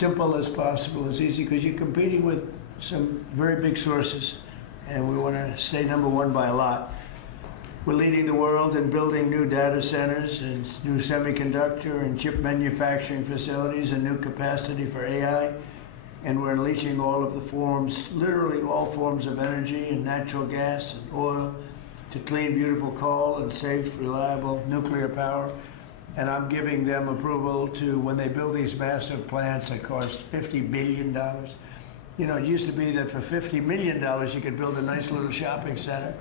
simple as possible, as easy, because you're competing with some very big sources, and we want to stay number one by a lot. We're leading the world in building new data centers and new semiconductor and chip manufacturing facilities and new capacity for AI. And we're unleashing all of the forms, literally all forms of energy and natural gas and oil to clean, beautiful coal and safe, reliable nuclear power. And I'm giving them approval to, when they build these massive plants that cost $50 billion. You know, it used to be that for $50 million, you could build a nice little shopping center.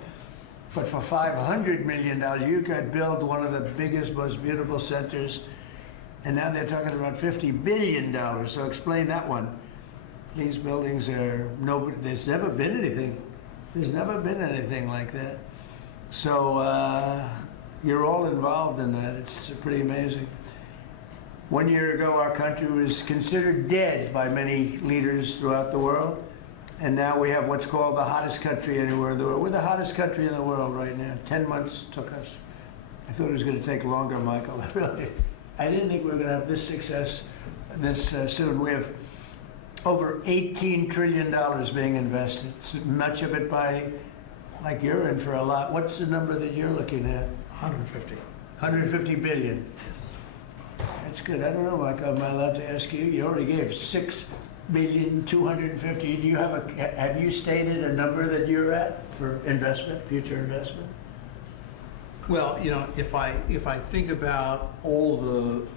But for $500 million, you could build one of the biggest, most beautiful centers. And now they're talking about $50 billion. So explain that one. These buildings are, there's never been anything. There's never been anything like that. So you're all involved in that. It's pretty amazing. 1 year ago, our country was considered dead by many leaders throughout the world. And now we have what's called the hottest country anywhere in the world. We're the hottest country in the world right now. 10 months took us. I thought it was going to take longer, Michael. I didn't think we were going to have this success this soon. We have over $18 trillion being invested, much of it by, like you're in for a lot. What's the number that you're looking at? 150. 150 billion. That's good. I don't know, Michael, am I allowed to ask you? You already gave 6,250,000,000. Do you have you stated a number that you're at for investment, future investment? Well, you know, if I think about all the,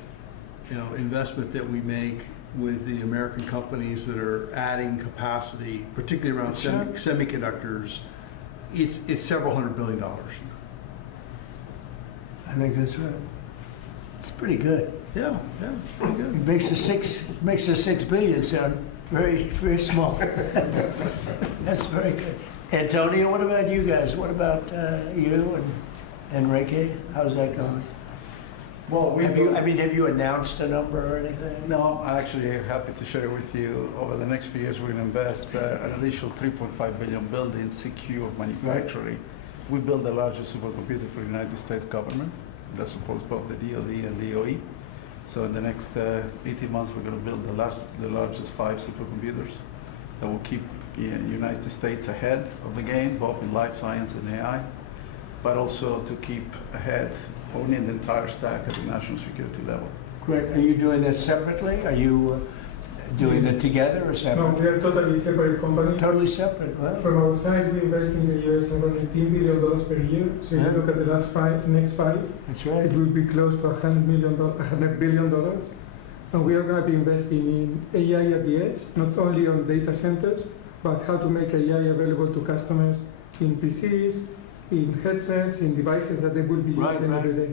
you know, investment that we make with the American companies that are adding capacity, particularly around semiconductors, it's several $100 billion. I think that's right. It's pretty good. Yeah, it's pretty good. It makes the 6 billion sound very, very small. That's very good. Antonio, what about you guys? What about you and Enrique? How's that going? Well, have you announced a number or anything? No, I'm actually happy to share it with you. Over the next few years, we're going to invest an additional 3.5 billion building secure manufacturing. Right. We build the largest supercomputer for the United States government that supports both the DoD and DOE. So in the next 18 months, we're going to build the largest 5 supercomputers that will keep the United States ahead of the game, both in life science and AI, but also to keep ahead, owning the entire stack at the national security level. Great. Are you doing that separately? Are you doing it together or separately? No, we are totally separate companies. Totally separate. Wow. From our side, we invest in the US about $18 billion per year. So if you look at the next five, that's right. It will be close to $100 billion. And we are going to be investing in AI at the edge, not only on data centers, but how to make AI available to customers in PCs, in headsets, in devices that they will be using every day.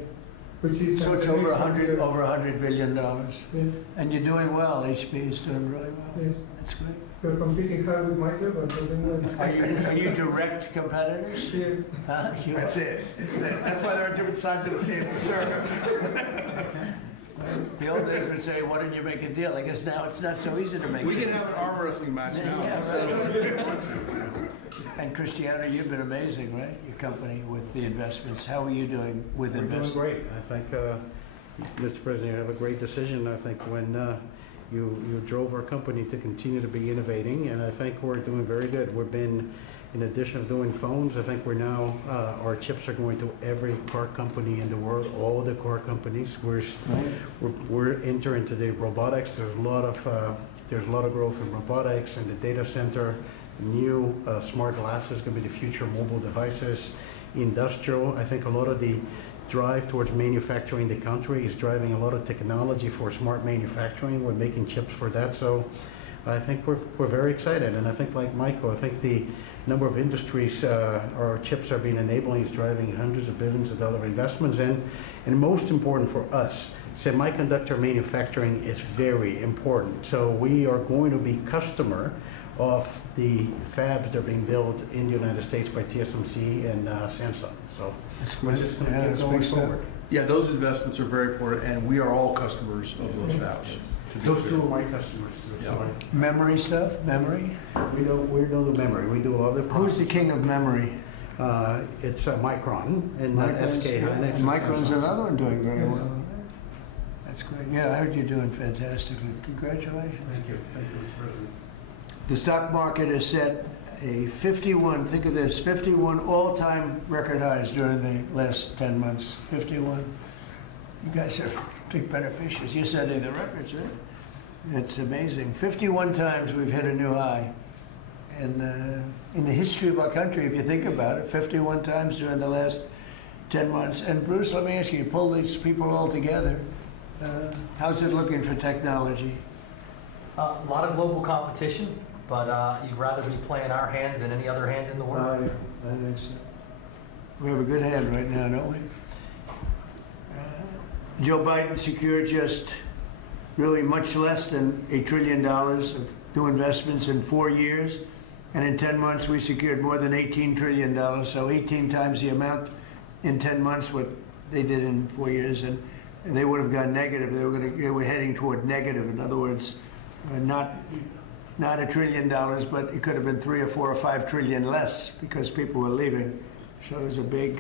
Which is so it's over $100 billion. Yes. And you're doing well. HP is doing really well. Yes. That's great. We're competing hard with Michael, but we're doing well. Are you direct competitors? Yes. That's it. That's why they're on different sides of the table, sir. The old days would say, why don't you make a deal? I guess now it's not so easy to make a deal. We can have an arm wrestling match now. Yeah, and Cristiano, you've been amazing, right? Your company with the investments. How are you doing with investments? We're doing great. I think, Mr. President, you have a great decision. I think when you drove our company to continue to be innovating, and I think we're doing very good. We've been, in addition to doing phones, I think we're now, our chips are going to every car company in the world, all the car companies. We're entering today robotics. There's a lot of growth in robotics and the data center. New smart glasses going to be the future mobile devices. Industrial, I think a lot of the drive towards manufacturing the country is driving a lot of technology for smart manufacturing. We're making chips for that. So I think we're very excited. And I think, like Michael, I think the number of industries our chips are being enabling is driving hundreds of billions of dollar investments. And most important for us, semiconductor manufacturing is very important. So we are going to be customer of the fabs that are being built in the United States by TSMC and Samsung. So that's we're just going to keep going forward. Yeah, those investments are very important, and we are all customers of those fabs. Those two are my customers too. Yeah. Memory stuff? Memory? We do the memory. We do a lot of the. Who's the king of memory? It's Micron and SK Hynix. And Micron's another one doing very well. That's great. Yeah, I heard you're doing fantastically. Congratulations. Thank you, Mr. President. The stock market has set a 51, think of this, 51 all-time record highs during the last 10 months. 51. You guys are big beneficiaries. You're setting the records, right? It's amazing. 51 times we've hit a new high. And in the history of our country, if you think about it, 51 times during the last 10 months. And Bruce, let me ask you, pull these people all together. How's it looking for technology? A lot of global competition, but you'd rather be playing our hand than any other hand in the world. I think so. We have a good hand right now, don't we? Joe Biden secured just really much less than $1 trillion of new investments in 4 years. And in 10 months, we secured more than $18 trillion. So 18 times the amount in 10 months what they did in 4 years. And they would have gone negative. They were heading toward negative. In other words, not $1 trillion, but it could have been 3 or 4 or 5 trillion less because people were leaving. So it was a big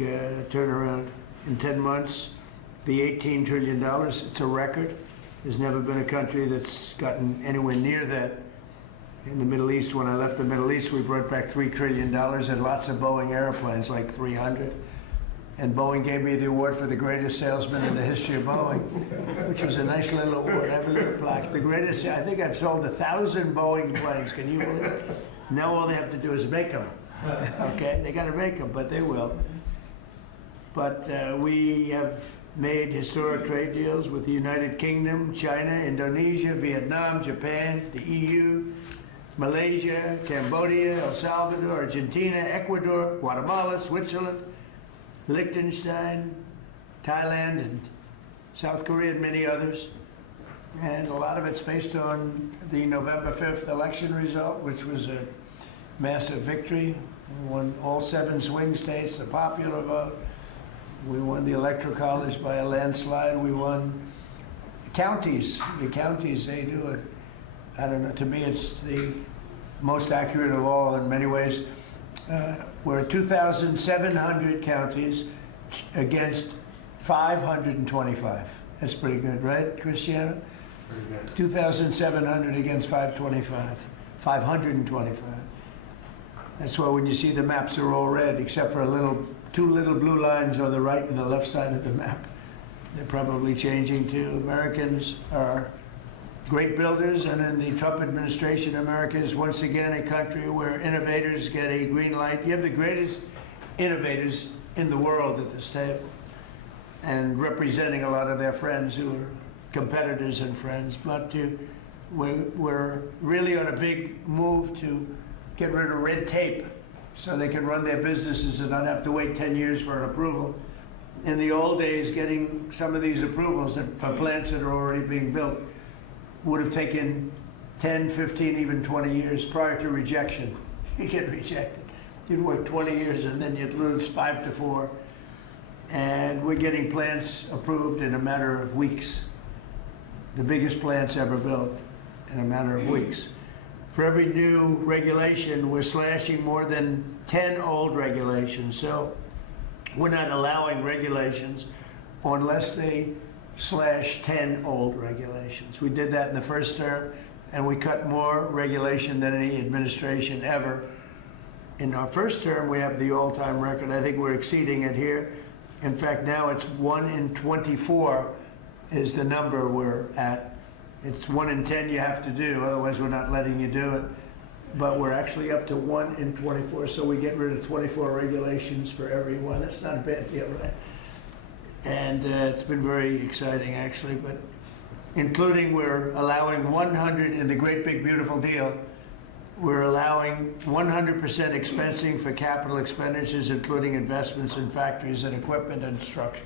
turnaround in 10 months. The $18 trillion, it's a record. There's never been a country that's gotten anywhere near that. In the Middle East, when I left the Middle East, we brought back $3 trillion and lots of Boeing airplanes, like 300. And Boeing gave me the award for the greatest salesman in the history of Boeing, which was a nice little award. I have a little plaque. The greatest, I think I've sold 1,000 Boeing planes. Can you believe it? Now all they have to do is make them. Okay, they got to make them, but they will. But we have made historic trade deals with the United Kingdom, China, Indonesia, Vietnam, Japan, the EU, Malaysia, Cambodia, El Salvador, Argentina, Ecuador, Guatemala, Switzerland, Liechtenstein, Thailand, and South Korea, and many others. And a lot of it's based on the November 5th election result, which was a massive victory. We won all 7 swing states, the popular vote. We won the Electoral College by a landslide. We won counties. The counties, they do I don't know, to me it's the most accurate of all in many ways. We're at 2,700 counties against 525. That's pretty good, right, Cristiano? Very good. 2,700 against 525. That's why when you see the maps are all red, except for 2 little blue lines on the right and the left side of the map. They're probably changing too. Americans are great builders, and in the Trump administration, America is once again a country where innovators get a green light. You have the greatest innovators in the world at this table, and representing a lot of their friends who are competitors and friends. But we're really on a big move to get rid of red tape so they can run their businesses and not have to wait 10 years for an approval. In the old days, getting some of these approvals for plants that are already being built would have taken 10, 15, even 20 years prior to rejection. You'd get rejected. You'd work 20 years and then you'd lose 5 to 4. And we're getting plants approved in a matter of weeks. The biggest plants ever built in a matter of weeks. For every new regulation, we're slashing more than 10 old regulations. So we're not allowing regulations unless they slash 10 old regulations. We did that in the first term, and we cut more regulation than any administration ever. In our first term, we have the all-time record. I think we're exceeding it here. In fact, now it's 1 in 24 is the number we're at. It's 1 in 10 you have to do, otherwise we're not letting you do it. But we're actually up to 1 in 24, so we get rid of 24 regulations for everyone. That's not a bad deal, right? And it's been very exciting, actually, but including we're allowing 100, in the great big beautiful deal, we're allowing 100% expensing for capital expenditures, including investments in factories and equipment and structure.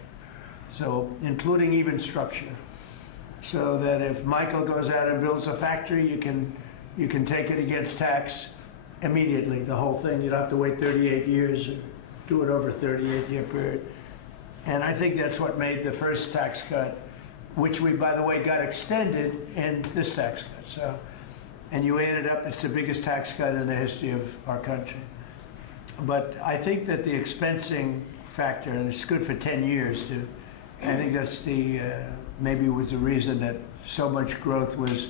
So including even structure. So that if Michael goes out and builds a factory, you can take it against tax immediately, the whole thing. You don't have to wait 38 years, do it over a 38-year period. And I think that's what made the first tax cut, which we, by the way, got extended in this tax cut. So, and you add it up, it's the biggest tax cut in the history of our country. But I think that the expensing factor, and it's good for 10 years too, I think that's the maybe was the reason that so much growth was,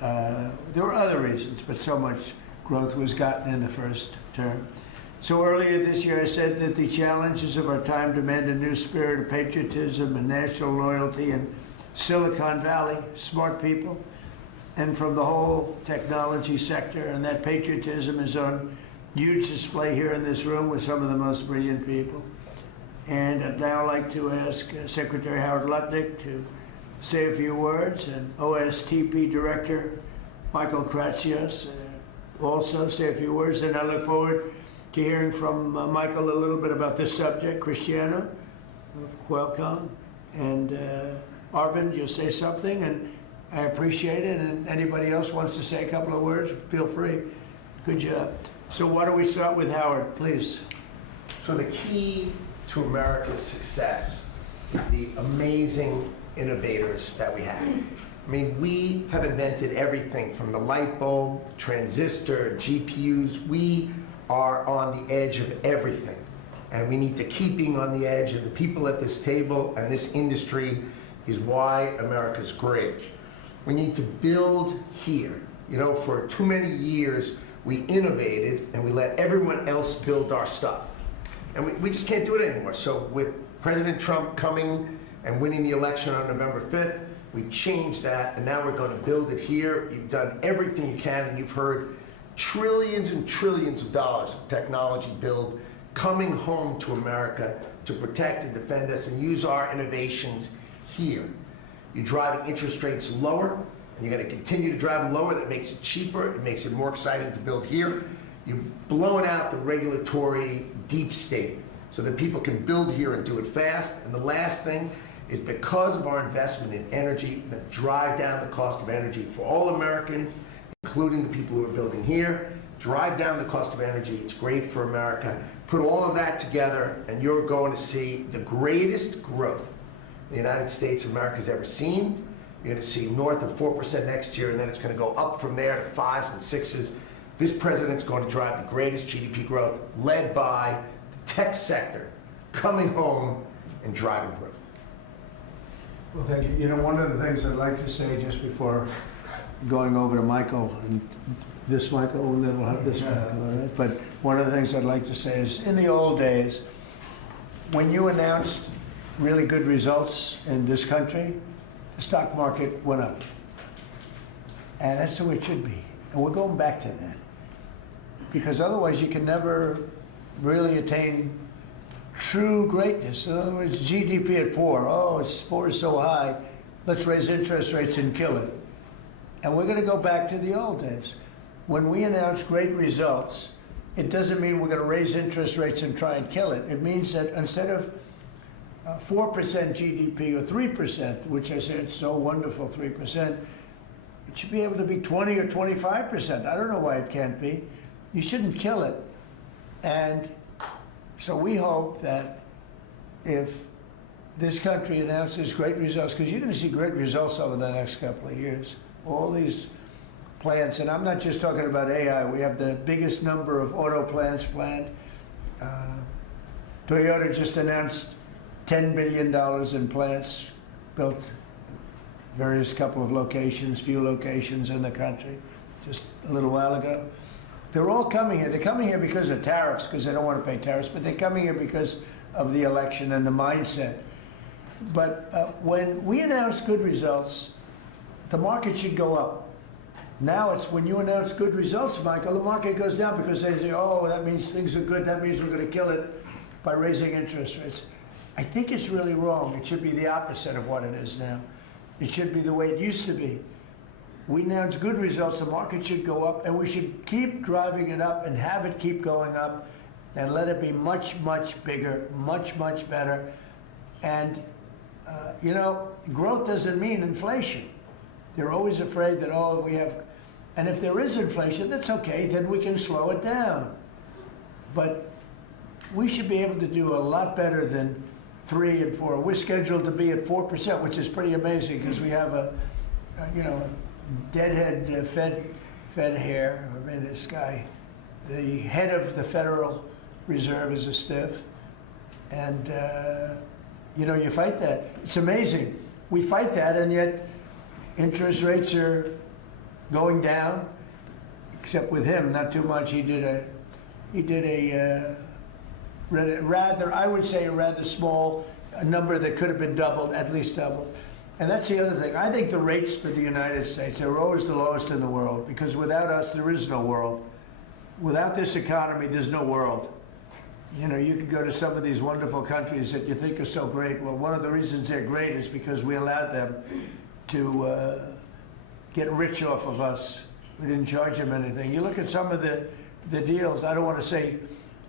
there were other reasons, but so much growth was gotten in the first term. So earlier this year, I said that the challenges of our time demand a new spirit of patriotism and national loyalty in Silicon Valley, smart people, and from the whole technology sector. And that patriotism is on huge display here in this room with some of the most brilliant people. And I'd now like to ask Secretary Howard Lutnick to say a few words, and OSTP Director Michael Kratsios also say a few words. And I look forward to hearing from Michael a little bit about this subject. Cristiano of Qualcomm, and Arvind, you'll say something, and I appreciate it. And anybody else wants to say a couple of words, feel free. Good job. So why don't we start with Howard, please? So the key to America's success is the amazing innovators that we have. I mean, we have invented everything from the light bulb, transistor, GPUs. We are on the edge of everything. And we need to keep being on the edge, and the people at this table and this industry is why America's great. We need to build here. You know, for too many years, we innovated and we let everyone else build our stuff. And we just can't do it anymore. So with President Trump coming and winning the election on November 5th, we changed that, and now we're going to build it here. You've done everything you can, and you've heard trillions and trillions of dollars of technology build coming home to America to protect and defend us and use our innovations here. You're driving interest rates lower, and you're going to continue to drive them lower. That makes it cheaper. It makes it more exciting to build here. You're blowing out the regulatory deep state so that people can build here and do it fast. And the last thing is, because of our investment in energy, that drive down the cost of energy for all Americans, including the people who are building here, drive down the cost of energy. It's great for America. Put all of that together, and you're going to see the greatest growth the United States of America has ever seen. You're going to see north of 4% next year, and then it's going to go up from there to 5s and 6s. This president's going to drive the greatest GDP growth, led by the tech sector coming home and driving growth. Well, thank you. You know, one of the things I'd like to say just before going over to Michael, and this Michael, and then we'll have this Michael, all right? But one of the things I'd like to say is, in the old days, when you announced really good results in this country, the stock market went up. And that's the way it should be. And we're going back to that. Because otherwise you can never really attain true greatness. In other words, GDP at 4. Oh, 4 is so high. Let's raise interest rates and kill it. And we're going to go back to the old days. When we announce great results, it doesn't mean we're going to raise interest rates and try and kill it. It means that instead of 4% GDP or 3%, which I said so wonderful, 3%, it should be able to be 20 or 25%. I don't know why it can't be. You shouldn't kill it. And so we hope that if this country announces great results, because you're going to see great results over the next couple of years, all these plants, and I'm not just talking about AI, we have the biggest number of auto plants planned. Toyota just announced $10 billion in plants built various couple of locations, few locations in the country, just a little while ago. They're all coming here. They're coming here because of tariffs, because they don't want to pay tariffs, but they're coming here because of the election and the mindset. But when we announce good results, the market should go up. Now it's when you announce good results, Michael, the market goes down because they say, oh, that means things are good, that means we're going to kill it by raising interest rates. I think it's really wrong. It should be the opposite of what it is now. It should be the way it used to be. We announce good results, the market should go up, and we should keep driving it up and have it keep going up and let it be much, much bigger, much, much better. And, you know, growth doesn't mean inflation. They're always afraid that, oh, we have, and if there is inflation, that's okay, then we can slow it down. But we should be able to do a lot better than 3 and 4. We're scheduled to be at 4%, which is pretty amazing because we have a you know, deadhead Fed hair. I mean, this guy, the head of the Federal Reserve is a stiff. And, you know, you fight that. It's amazing. we fight that, and yet interest rates are going down, except with him, not too much. He did a rather, I would say, a rather small number that could have been doubled, at least doubled. And that's the other thing. I think the rates for the United States are always the lowest in the world, because without us, there is no world. Without this economy, there's no world. You know, you could go to some of these wonderful countries that you think are so great. Well, one of the reasons they're great is because we allowed them to get rich off of us. We didn't charge them anything. You look at some of the deals, I don't want to say,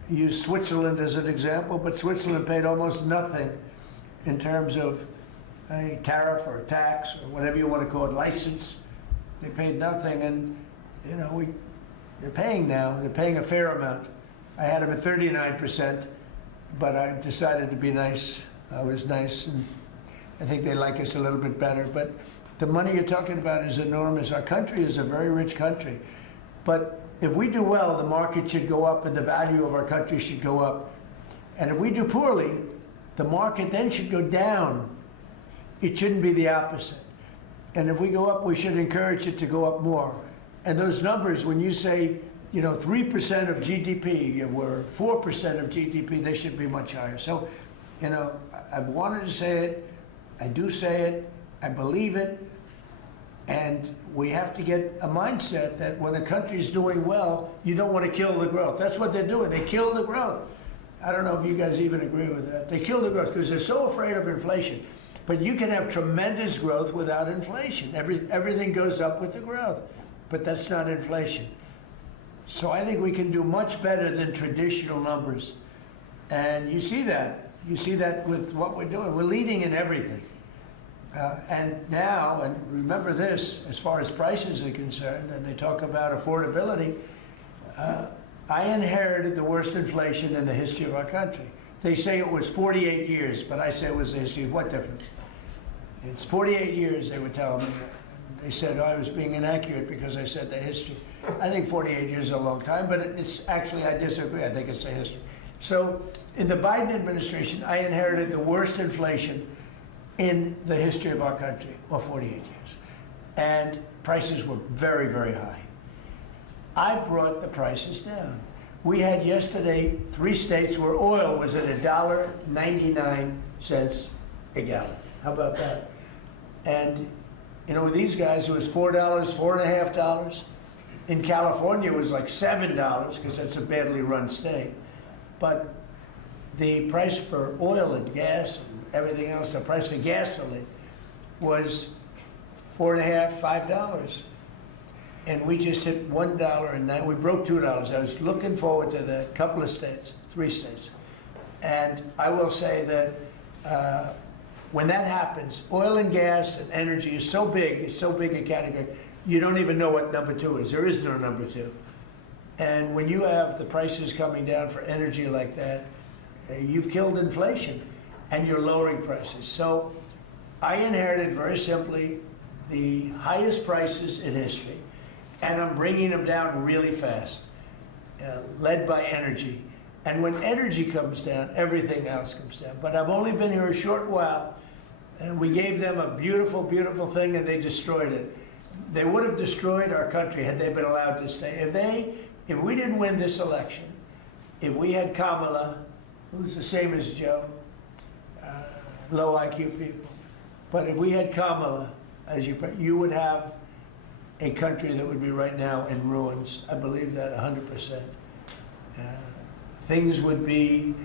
use Switzerland as an example, but Switzerland paid almost nothing in terms of a tariff or a tax or whatever you want to call it, license. They paid nothing, and you know, they're paying now. They're paying a fair amount. I had them at 39%, but I decided to be nice. I was nice, and I think they like us a little bit better. But the money you're talking about is enormous. Our country is a very rich country. But if we do well, the market should go up and the value of our country should go up. And if we do poorly, the market then should go down. It shouldn't be the opposite. And if we go up, we should encourage it to go up more. And those numbers, when you say, you know, 3% of GDP or 4% of GDP, they should be much higher. So, you know, I've wanted to say it, I do say it, I believe it, and we have to get a mindset that when a country is doing well, you don't want to kill the growth. That's what they're doing. They kill the growth. I don't know if you guys even agree with that. They kill the growth because they're so afraid of inflation. But you can have tremendous growth without inflation. Everything goes up with the growth, but that's not inflation. So I think we can do much better than traditional numbers. And you see that. You see that with what we're doing. We're leading in everything. And now, and remember this, as far as prices are concerned, and they talk about affordability, I inherited the worst inflation in the history of our country. They say it was 48 years, but I say it was the history. What difference? It's 48 years, they were telling me. They said I was being inaccurate because I said the history. I think 48 years is a long time, but it's actually, I disagree. I think it's the history. So in the Biden administration, I inherited the worst inflation in the history of our country, or 48 years. And prices were very, very high. I brought the prices down. We had yesterday 3 states where oil was at $1.99 a gallon. How about that? And you know, with these guys, it was $4, $4.50. In California, it was like $7 because that's a badly run state. But the price for oil and gas and everything else, the price of gasoline was $4.50, $5. And we just hit $1, and now we broke $2. I was looking forward to the couple of states, 3 states. And I will say that when that happens, oil and gas and energy is so big, it's so big a category, you don't even know what number 2 is. There is no number 2. And when you have the prices coming down for energy like that, you've killed inflation and you're lowering prices. So I inherited, very simply, the highest prices in history, and I'm bringing them down really fast, led by energy. And when energy comes down, everything else comes down. But I've only been here a short while, and we gave them a beautiful, beautiful thing, and they destroyed it. They would have destroyed our country had they been allowed to stay. If we didn't win this election, if we had Kamala, who's the same as Joe, low IQ people, but if we had Kamala, as you would have a country that would be right now in ruins. I believe that 100%. Things would be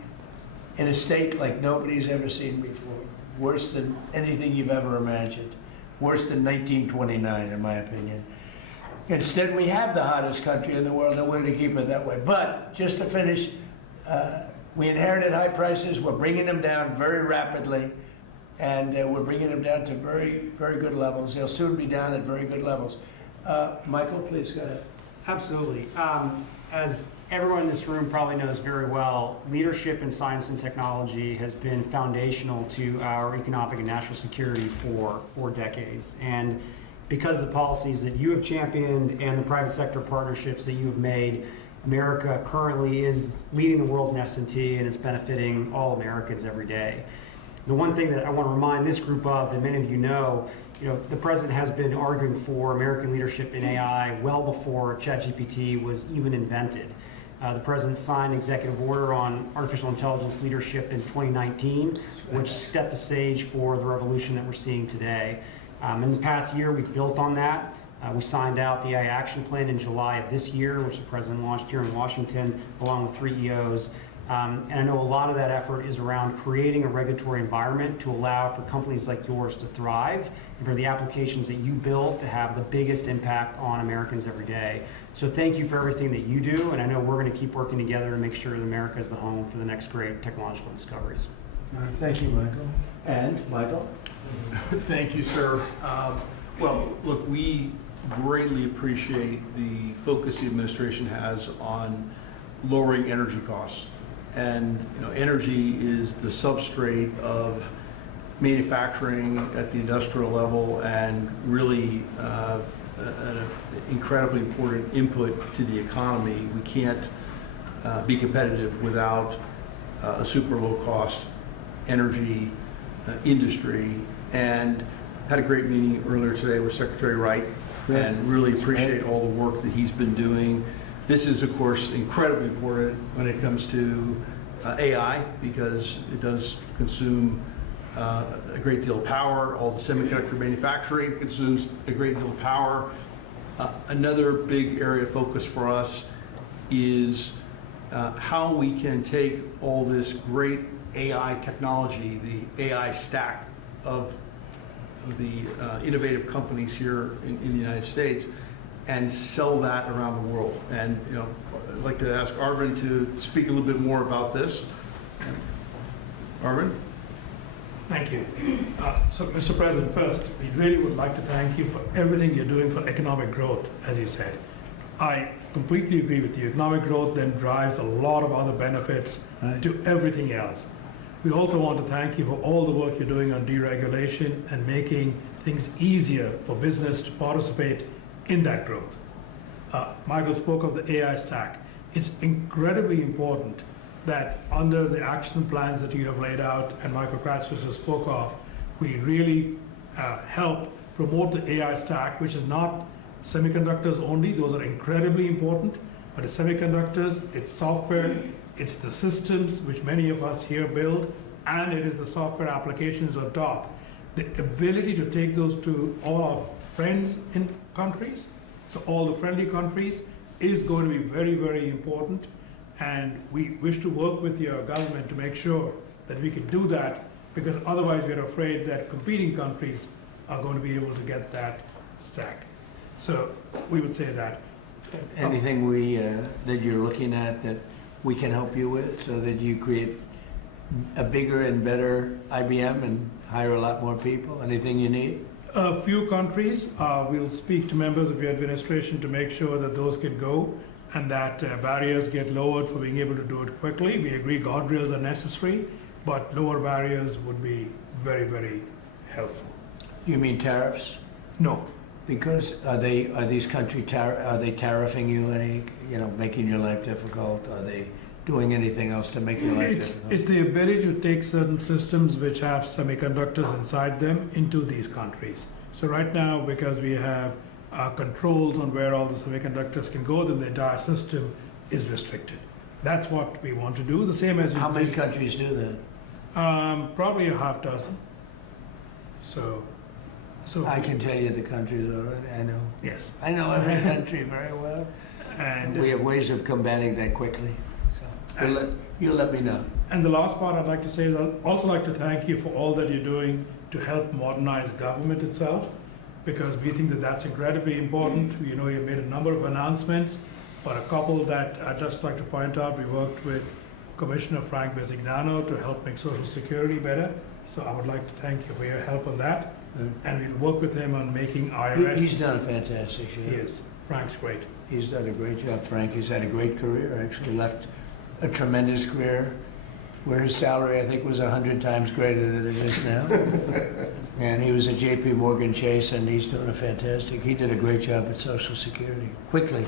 in a state like nobody's ever seen before. Worse than anything you've ever imagined. Worse than 1929, in my opinion. Instead, we have the hottest country in the world, and we're going to keep it that way. But just to finish, we inherited high prices. We're bringing them down very rapidly, and we're bringing them down to very, very good levels. They'll soon be down at very good levels. Michael, please go ahead. Absolutely. As everyone in this room probably knows very well, leadership in science and technology has been foundational to our economic and national security for decades. And because of the policies that you have championed and the private sector partnerships that you have made, America currently is leading the world in S&T, and it's benefiting all Americans every day. The one thing that I want to remind this group of, and many of you know, the president has been arguing for American leadership in AI well before ChatGPT was even invented. The president signed an executive order on artificial intelligence leadership in 2019, which set the stage for the revolution that we're seeing today. In the past year, we've built on that. We signed out the AI Action Plan in July of this year, which the president launched here in Washington, along with 3 EOs. And I know a lot of that effort is around creating a regulatory environment to allow for companies like yours to thrive and for the applications that you build to have the biggest impact on Americans every day. So thank you for everything that you do, and I know we're going to keep working together to make sure that America is the home for the next great technological discoveries. Thank you, Michael. And Michael? Thank you, sir. Well, look, we greatly appreciate the focus the administration has on lowering energy costs. And energy is the substrate of manufacturing at the industrial level and really an incredibly important input to the economy. We can't be competitive without a super low cost energy industry. And had a great meeting earlier today with Secretary Wright and really appreciate all the work that he's been doing. This is, of course, incredibly important when it comes to AI because it does consume a great deal of power. All the semiconductor manufacturing consumes a great deal of power. Another big area of focus for us is how we can take all this great AI technology, the AI stack of the innovative companies here in the United States, and sell that around the world. And I'd like to ask Arvind to speak a little bit more about this. Arvind? Thank you. So, Mr. President, first, we really would like to thank you for everything you're doing for economic growth, as you said. I completely agree with you. Economic growth then drives a lot of other benefits to everything else. We also want to thank you for all the work you're doing on deregulation and making things easier for business to participate in that growth. Michael spoke of the AI stack. It's incredibly important that under the action plans that you have laid out and Michael Kratz just spoke of, we really help promote the AI stack, which is not semiconductors only. Those are incredibly important, but it's semiconductors, it's software, it's the systems which many of us here build, and it is the software applications on top. The ability to take those to all our friends in countries, so all the friendly countries, is going to be very, very important. And we wish to work with your government to make sure that we can do that, because otherwise we're afraid that competing countries are going to be able to get that stack. So we would say that. Anything that you're looking at that we can help you with so that you create a bigger and better IBM and hire a lot more people? Anything you need? A few countries, we'll speak to members of your administration to make sure that those can go and that barriers get lowered for being able to do it quickly. We agree guardrails are necessary, but lower barriers would be very, very helpful. You mean tariffs? No. Because are these countries are they tariffing you any, making your life difficult? Are they doing anything else to make your life difficult? It's the ability to take certain systems which have semiconductors inside them into these countries. So right now, because we have controls on where all the semiconductors can go, then the entire system is restricted. That's what we want to do. The same as how many countries do that? Probably a half dozen. So I can tell you the countries already. I know. Yes. I know every country very well. And we have ways of combating that quickly. So you'll let me know. And the last part I'd like to say is I'd also like to thank you for all that you're doing to help modernize government itself, because we think that that's incredibly important. You made a number of announcements, but a couple that I'd just like to point out, we worked with Commissioner Frank Bisignano to help make Social Security better. So I would like to thank you for your help on that. And we'll work with him on making IRS. He's done a fantastic job. He is. Frank's great. He's done a great job, Frank. He's had a great career, actually left a tremendous career where his salary, I think, was 100 times greater than it is now. And he was at JP Morgan Chase, and he's doing he did a great job at Social Security, quickly.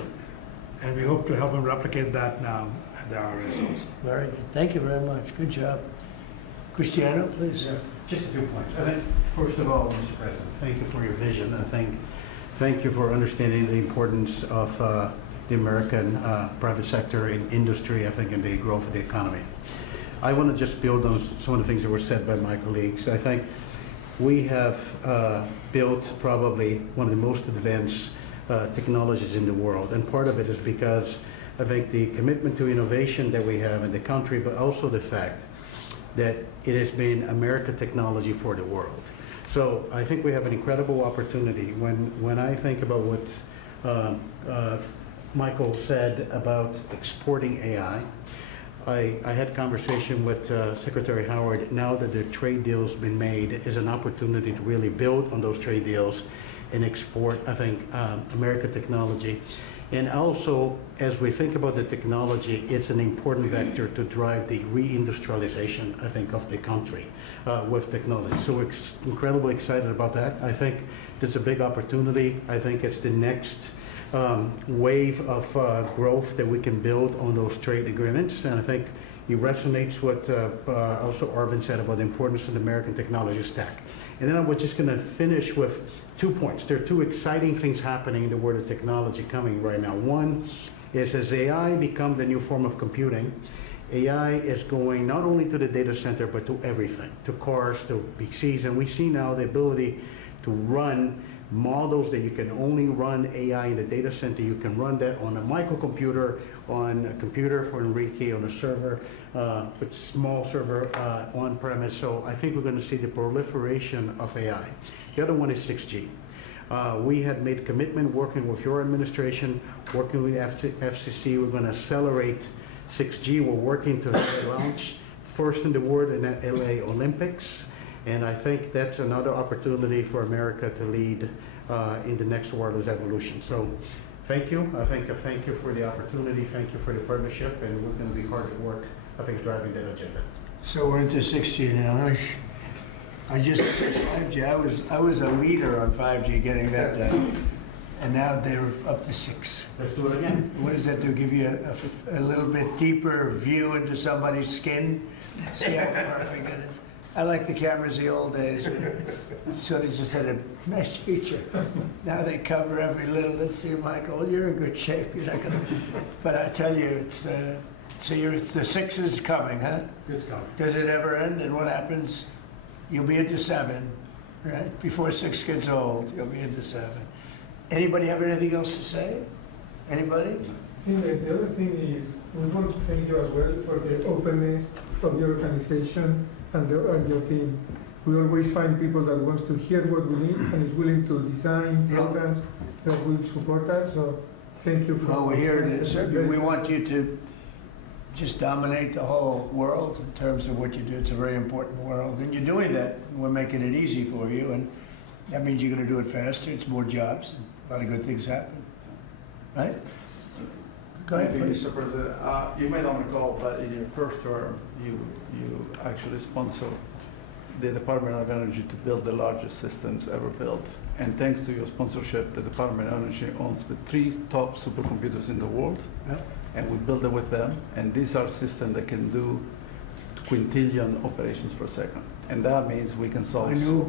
And we hope to help him replicate that now at the IRS also. Very good. Thank you very much. Good job. Cristiano, please. Just a few points. I think, first of all, Mr. President, thank you for your vision. Thank you for understanding the importance of the American private sector in industry, I think, and the growth of the economy. I want to just build on some of the things that were said by my colleagues. I think we have built probably one of the most advanced technologies in the world, and part of it is because I think the commitment to innovation that we have in the country, but also the fact that it has been American technology for the world. So I think we have an incredible opportunity. When I think about what Michael said about exporting AI, I had conversation with Secretary Howard. Now that the trade deal's been made, is an opportunity to really build on those trade deals and export, I think, American technology. And also, as we think about the technology, it's an important vector to drive the reindustrialization, I think, of the country with technology. So we're incredibly excited about that. I think it's a big opportunity. I think it's the next wave of growth that we can build on those trade agreements. And I think it resonates what also Arvind said about the importance of the American technology stack. And then I was just going to finish with 2 points. There are 2 exciting things happening in the world of technology coming right now. One is as AI becomes the new form of computing, AI is going not only to the data center, but to everything, to cars, to PCs. And we see now the ability to run models that you can only run AI in the data center. You can run that on a microcomputer, on a computer for Enrique, on a server, with small server on premise. So I think we're going to see the proliferation of AI. The other one is 6G. We had made a commitment working with your administration, working with FCC. We're going to accelerate 6G. We're working to launch first in the world in the LA Olympics. And I think that's another opportunity for America to lead in the next wireless evolution. So thank you. Thank you for the opportunity. Thank you for the partnership. And we're going to be hard at work, I think, driving that agenda. So we're into 6G now. I just finished 5G. I was a leader on 5G getting that done. And now they're up to 6. Let's do it again. What does that do? Give you a little bit deeper view into somebody's skin? See how perfect it is? I like the cameras of the old days. So they just had a nice feature. Now they cover every little. Let's see, Michael, you're in good shape. You're not gonna. But I tell you, it's the 6 is coming, huh? It's coming. Does it ever end? And what happens? You'll be into 7, right? Before 6 gets old, you'll be into 7. Anybody have anything else to say? Anybody? I think that the other thing is we want to thank you as well for the openness of your organization and your team. We always find people that wants to hear what we need and is willing to design programs that will support us. So thank you for. Well, we're here to serve you. We want you to just dominate the whole world in terms of what you do. It's a very important world, and you're doing that. We're making it easy for you, and that means you're going to do it faster. It's more jobs, and a lot of good things happen. Right? Go ahead, Thank you, please. Mr. President. You may not recall, but in your first term, you actually sponsored the Department of Energy to build the largest systems ever built. And thanks to your sponsorship, the Department of Energy owns the 3 top supercomputers in the world. Yeah. And we build it with them. And these are systems that can do quintillion operations per second. And that means we can solve I know.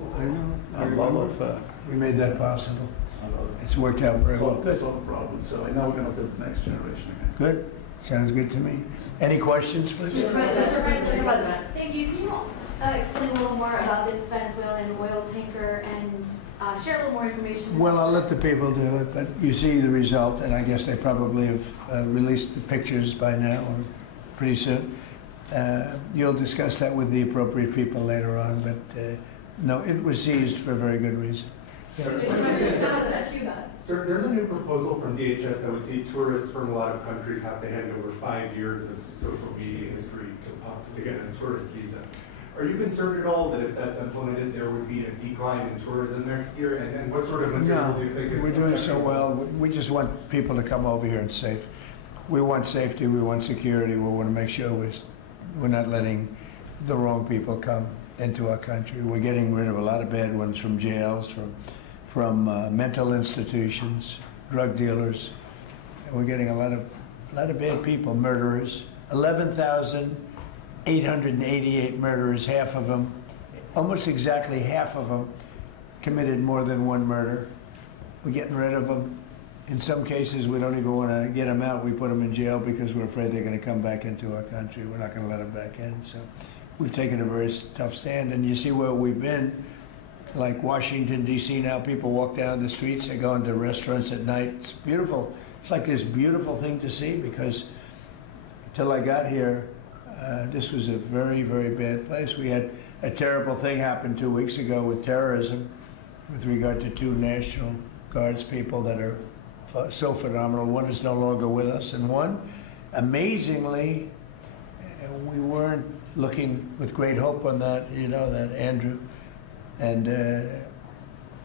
I a lot remember. of We made that possible. It's worked out very well. Good. solve problems. So now we're going to build the next generation again. Good. Sounds good to me. Any questions, please? Mr. President, thank you. Can you explain a little more about this Venezuelan oil tanker and share a little more information? Well, I'll let the people do it, but you see the result, and I guess they probably have released the pictures by now or pretty soon. You'll discuss that with the appropriate people later on, but no, it was seized for a very good reason. Sir, there's a new proposal from DHS that would see tourists from a lot of countries have to hand over 5 years of social media history to get a tourist visa. Are you concerned at all that if that's implemented, there would be a decline in tourism next year? And what sort of material do you think is... We're doing so well. We just want people to come over here and safe. We want safety, we want security, we want to make sure we're not letting the wrong people come into our country. We're getting rid of a lot of bad ones from jails, from mental institutions, drug dealers. And we're getting a lot of bad people, murderers. 11,000 888 murderers, half of them, almost exactly half of them, committed more than one murder. We're getting rid of them. In some cases, we don't even want to get them out. We put them in jail because we're afraid they're going to come back into our country. We're not going to let them back in. So we've taken a very tough stand. And you see where we've been, like Washington, D.C. now, people walk down the streets. They go into restaurants at night. It's beautiful. It's like this beautiful thing to see because until I got here, this was a very, very bad place. We had a terrible thing happen 2 weeks ago with terrorism with regard to 2 National Guards people that are so phenomenal. One is no longer with us, and one, amazingly, we weren't looking with great hope on that, you know, that Andrew. And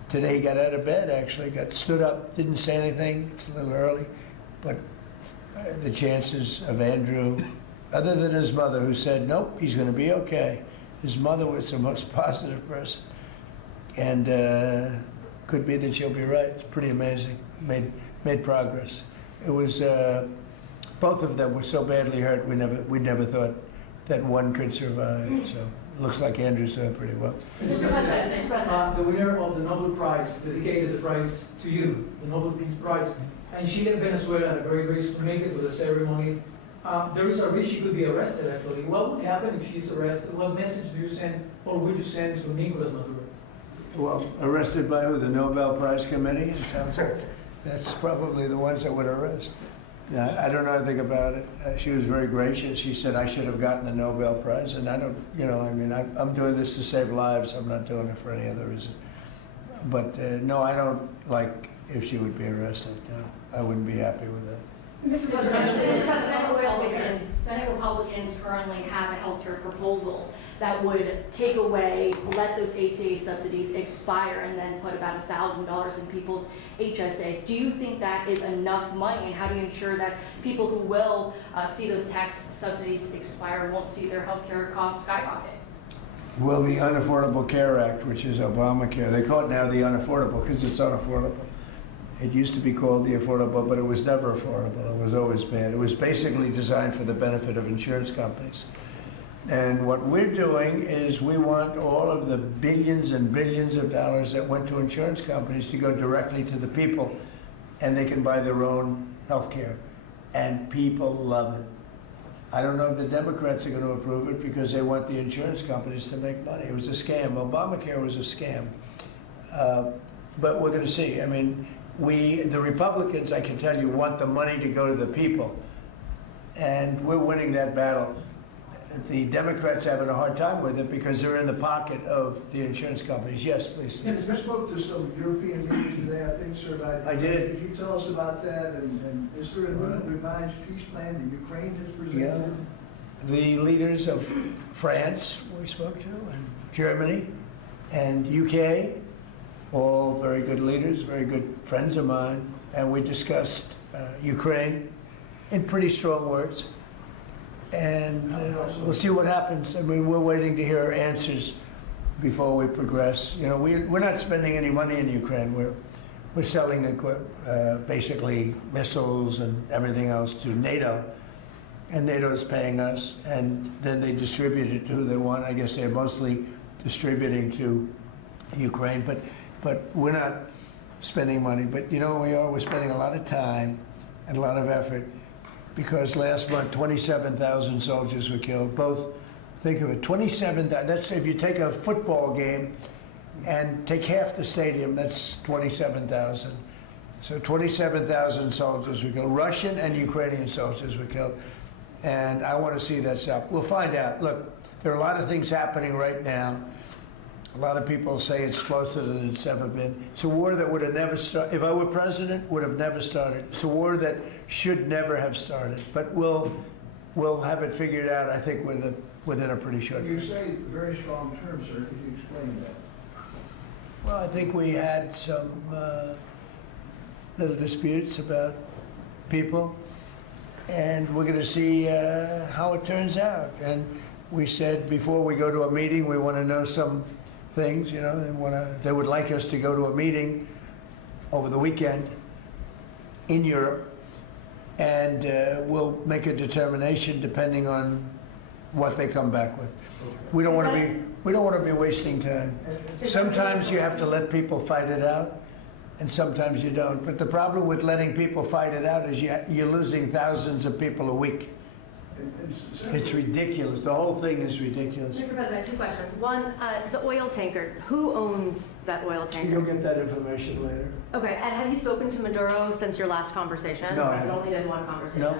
today he got out of bed, actually, got stood up, didn't say anything. It's a little early, but the chances of Andrew, other than his mother who said, nope, he's going to be okay. His mother was the most positive person. And could be that she'll be right. It's pretty amazing. Made progress. It was both of them were so badly hurt. We never thought that one could survive. So it looks like Andrew's doing pretty well. Mr. President. The winner of the Nobel Prize dedicated the prize to you, the Nobel Peace Prize, and she left Venezuela at a great risk to make it to the ceremony. There is a risk she could be arrested. Actually, what would happen if she's arrested? What message do you send, or would you send to Nicolas Maduro? Well, arrested by who? The Nobel Prize Committee? It sounds like that's probably the ones that would arrest. Yeah, I don't know anything about it. She was very gracious. She said I should have gotten the Nobel Prize, and I don't, you know, I mean, I'm doing this to save lives. I'm not doing it for any other reason. But no, I don't like if she would be arrested. No, I wouldn't be happy with that. Mr. President. Senate Republicans currently have a healthcare proposal that would take away, let those ACA subsidies expire, and then put about $1,000 in people's HSAs. Do you think that is enough money, and how do you ensure that people who will see those tax subsidies expire won't see their healthcare costs skyrocket? Well, the Unaffordable Care Act, which is Obamacare, they call it now the unaffordable because it's unaffordable. It used to be called the affordable, but it was never affordable. It was always bad. It was basically designed for the benefit of insurance companies. And what we're doing is we want all of the billions and billions of dollars that went to insurance companies to go directly to the people, and they can buy their own health care. And people love it. I don't know if the Democrats are going to approve it because they want the insurance companies to make money. It was a scam. Obamacare was a scam. But we're going to see. I mean, the Republicans, I can tell you, want the money to go to the people. And we're winning that battle. The Democrats are having a hard time with it because they're in the pocket of the insurance companies. Yes, please. Yes, we spoke to some European leaders today, I think, sir. I did. Could you tell us about that? And is there a new revised peace plan that Ukraine has presented? Yeah. The leaders of France we spoke to, and Germany, and UK, all very good leaders, very good friends of mine, and we discussed Ukraine in pretty strong words. And we'll see what happens. I mean, we're waiting to hear answers before we progress. You know, we're not spending any money in Ukraine. We're selling basically missiles and everything else to NATO, and NATO is paying us, and then they distribute it to who they want. I guess they're mostly distributing to Ukraine, but we're not spending money. But you know what we are? We're spending a lot of time and a lot of effort. Because last month, 27,000 soldiers were killed. Both, think of it, 27,000. That's if you take a football game and take half the stadium, that's 27,000. So 27,000 soldiers were killed. Russian and Ukrainian soldiers were killed. And I want to see that stop. We'll find out. Look, there are a lot of things happening right now. A lot of people say it's closer than it's ever been. It's a war that would have never started. If I were president, would have never started. It's a war that should never have started. But we'll have it figured out, I think, within a pretty short period. You say very strong terms, sir. Could you explain that? Well, I think we had some little disputes about people, and we're going to see how it turns out. And we said before we go to a meeting, we want to know some things, you know, they would like us to go to a meeting over the weekend in Europe, and we'll make a determination depending on what they come back with. We don't want to be wasting time. Sometimes you have to let people fight it out, and sometimes you don't. But the problem with letting people fight it out is you're losing thousands of people a week. It's ridiculous. The whole thing is ridiculous. Mr. President, 2 questions. One, the oil tanker. Who owns that oil tanker? You'll get that information later. Okay, and have you spoken to Maduro since your last conversation? No, I Has it haven't. only been one conversation? No.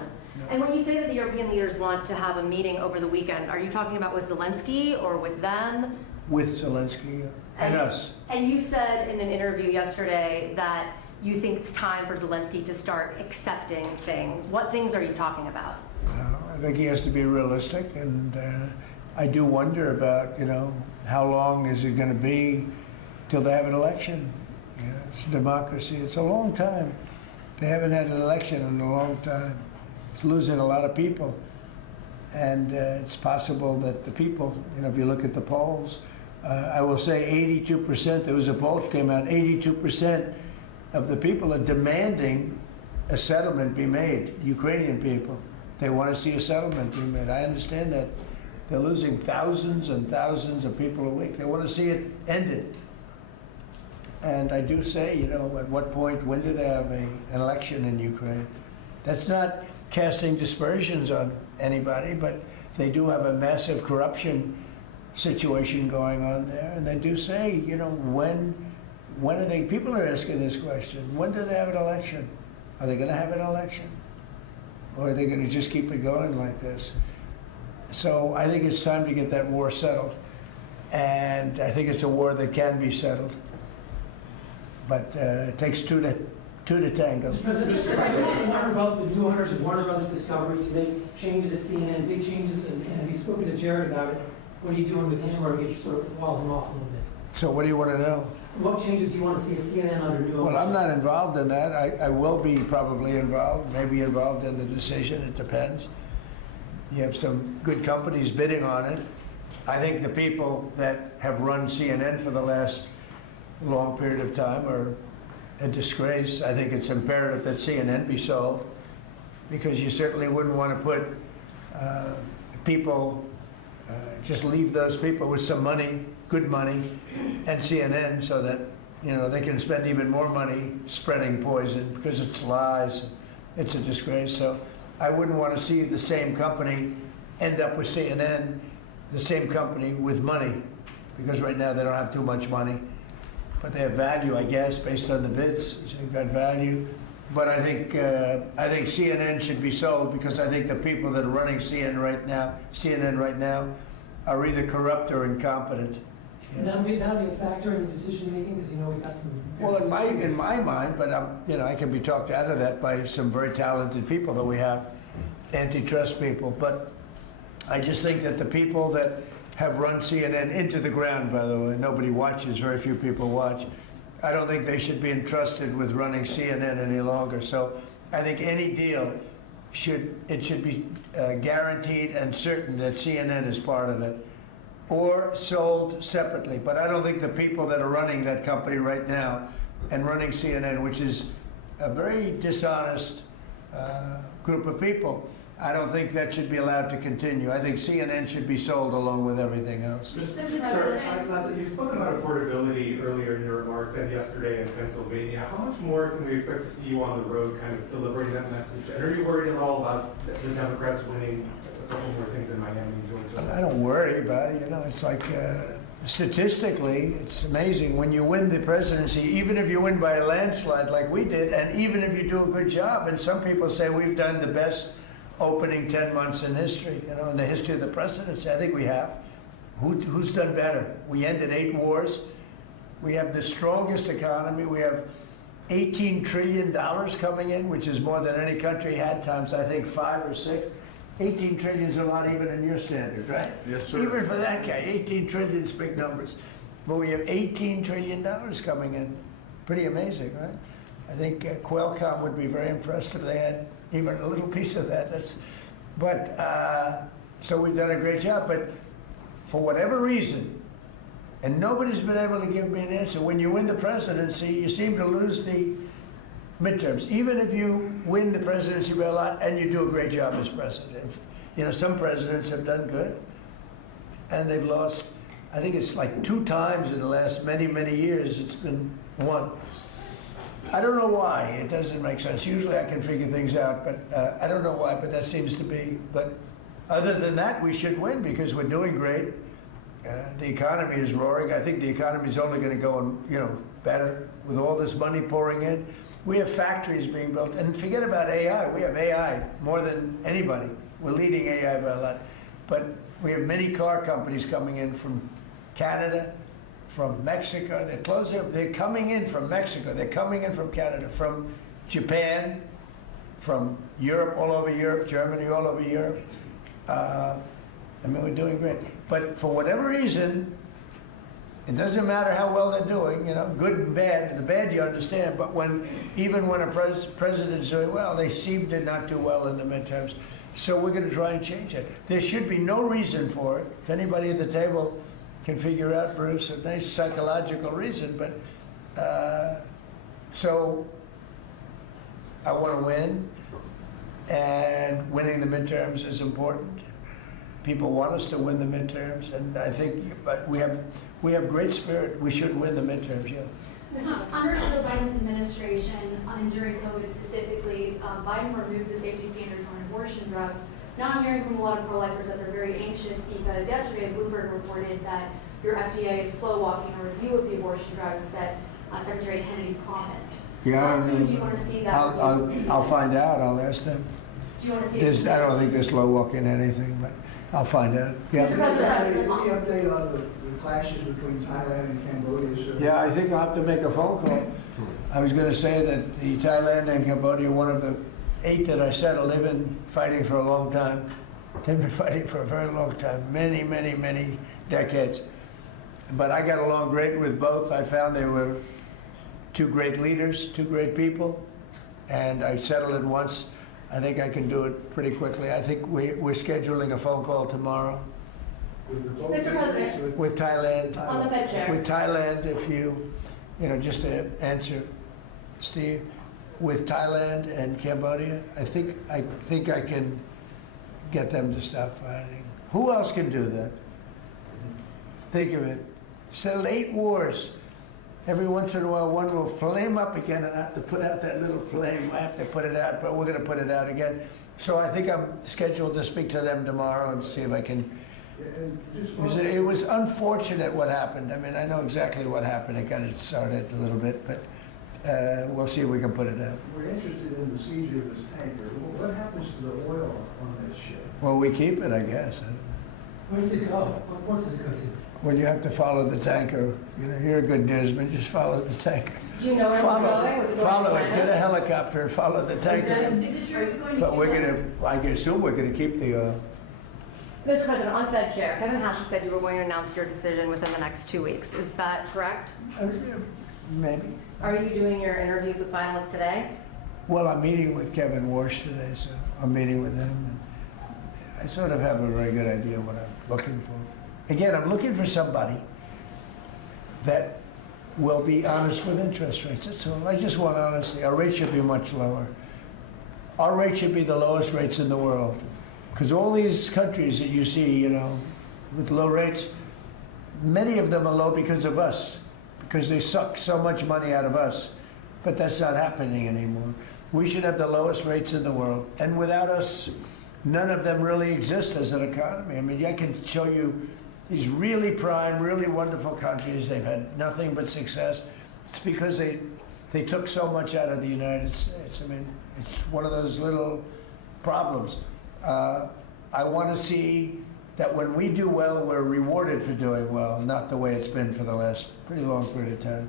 And when you say that the European leaders want to have a meeting over the weekend, are you talking about with Zelensky or with them? With Zelensky and us. And you said in an interview yesterday that you think it's time for Zelensky to start accepting things. What things are you talking about? I think he has to be realistic, and I do wonder about, how long is it going to be till they have an election? It's democracy. It's a long time. They haven't had an election in a long time. It's losing a lot of people, and it's possible that the people, if you look at the polls, I will say 82%, there was a poll that came out, 82% of the people are demanding a settlement be made, Ukrainian people. They want to see a settlement be made. I understand that. They're losing thousands and thousands of people a week. They want to see it ended. And I do say, at what point, when do they have an election in Ukraine? That's not casting dispersions on anybody, but they do have a massive corruption situation going on there. And they do say, when are they, people are asking this question, when do they have an election? Are they going to have an election? Or are they going to just keep it going like this? So I think it's time to get that war settled. And I think it's a war that can be settled. But it takes two to tango. Mr. President, Warner Brothers, the new owners of Warner Brothers Discovery to make changes at CNN, big changes, and have you spoken to Jared about it? What are you doing with him, or get you sort of wall him off a little bit? So what do you want to know? What changes do you want to see at CNN under new ownership? Well, I'm not involved in that. I will be probably involved, maybe involved in the decision. It depends. You have some good companies bidding on it. I think the people that have run CNN for the last long period of time are a disgrace. I think it's imperative that CNN be sold, because you certainly wouldn't want to put people, just leave those people with some money, good money, and CNN, so that they can spend even more money spreading poison, because it's lies. It's a disgrace. So I wouldn't want to see the same company end up with CNN, the same company with money, because right now they don't have too much money, but they have value, I guess, based on the bids. So they've got value. But I think CNN should be sold, because I think the people that are running CNN right now are either corrupt or incompetent. And that may not be a factor in the decision making, because we've got some. Well, in my mind, but I can be talked out of that by some very talented people that we have, antitrust people. But I just think that the people that have run CNN into the ground, by the way, nobody watches, very few people watch. I don't think they should be entrusted with running CNN any longer. So I think any deal should be guaranteed and certain that CNN is part of it, or sold separately. But I don't think the people that are running that company right now and running CNN, which is a very dishonest group of people, I don't think that should be allowed to continue. I think CNN should be sold along with everything else. Sir, you spoke about affordability earlier in your remarks and yesterday in Pennsylvania. How much more can we expect to see you on the road kind of delivering that message? And are you worried at all about the Democrats winning a couple more things in Miami and Georgia? I don't worry about it. It's like statistically, it's amazing. When you win the presidency, even if you win by a landslide like we did, and even if you do a good job, and some people say we've done the best opening 10 months in history, in the history of the presidency. I think we have. Who's done better? We ended 8 wars. We have the strongest economy. We have $18 trillion coming in, which is more than any country had, times I think 5 or 6. 18 trillion is a lot even in your standard, right? Yes, sir. Even for that guy, 18 trillion is big numbers. But we have $18 trillion coming in. Pretty amazing, right? I think Qualcomm would be very impressed if they had even a little piece of that. So we've done a great job. But for whatever reason, and nobody's been able to give me an answer, when you win the presidency, you seem to lose the midterms. Even if you win the presidency by a lot and you do a great job as president. You know, some presidents have done good, and they've lost, I think it's like 2 times in the last many, many years, it's been won. I don't know why, it doesn't make sense. Usually I can figure things out, but I don't know why, but that seems to be. But other than that, we should win because we're doing great. The economy is roaring. I think the economy is only going to go, better with all this money pouring in. We have factories being built, and forget about AI. We have AI more than anybody. We're leading AI by a lot. But we have many car companies coming in from Canada, from Mexico. They're closing. They're coming in from Mexico. They're coming in from Canada, from Japan, from Europe, all over Europe, Germany, all over Europe. We're doing great. But for whatever reason, it doesn't matter how well they're doing, good and bad. The bad you understand, but even when a president's doing well, they seem to not do well in the midterms. So we're going to try and change it. There should be no reason for it. If anybody at the table can figure out, Bruce, a nice psychological reason, but so I want to win, and winning the midterms is important. People want us to win the midterms, and I think we have great spirit. We should win the midterms, yeah. Under Joe Biden's administration, and during COVID specifically, Biden removed the safety standards on abortion drugs. Now I'm hearing from a lot of pro-lifers that they're very anxious because yesterday Bloomberg reported that your FDA is slow walking a review of the abortion drugs that Secretary Kennedy promised. Yeah, How soon do you want to see that? I'll find out. I'll ask them. Do you want to see it? I don't think they're slow walking anything, but I'll find out. Yeah. Mr. President, Any update on the clashes between Thailand and Cambodia? Yeah, I think I'll have to make a phone call. I was going to say that the Thailand and Cambodia, one of the 8 that I settled, they've been fighting for a long time. They've been fighting for a very long time, many, many, many decades. But I got along great with both. I found they were 2 great leaders, 2 great people, and I settled it once. I think I can do it pretty quickly. I think we're scheduling a phone call tomorrow. Mr. President. With Thailand. On the Fed chair. With Thailand, if you just to answer, Steve, with Thailand and Cambodia, I think I can get them to stop fighting. Who else can do that? Think of it. Settle 8 wars. Every once in a while, one will flame up again, and I have to put out that little flame. I have to put it out, but we're going to put it out again. So I think I'm scheduled to speak to them tomorrow and see if I can. It was unfortunate what happened. I mean, I know exactly what happened. It got it started a little bit, but we'll see if we can put it out. We're interested in the seizure of this tanker. What happens to the oil on this ship? Well, we keep it, I guess. Where does it go? What port does it go to? Well, you have to follow the tanker. You're a good newsman. Just follow the tanker. Do you know where follow it's going? Was it going follow to it. China? Get a helicopter and follow the tanker. Is it true it's going to But we're Cuba? I assume we're going to keep the oil. Mr. President, on Fed Chair, Kevin Hassett said you were going to announce your decision within the next 2 weeks. Is that correct? Maybe. Are you doing your interviews with finalists today? Well, I'm meeting with Kevin Warsh today, so I'm meeting with him. And I sort of have a very good idea what I'm looking for. Again, I'm looking for somebody that will be honest with interest rates. That's all. I just want honesty. Our rates should be much lower. Our rates should be the lowest rates in the world. Because all these countries that you see, with low rates, many of them are low because of us, because they suck so much money out of us. But that's not happening anymore. We should have the lowest rates in the world. And without us, none of them really exist as an economy. I mean, I can show you these really prime, really wonderful countries. They've had nothing but success. It's because they took so much out of the United States. I mean, it's one of those little problems. I want to see that when we do well, we're rewarded for doing well, not the way it's been for the last pretty long period of time.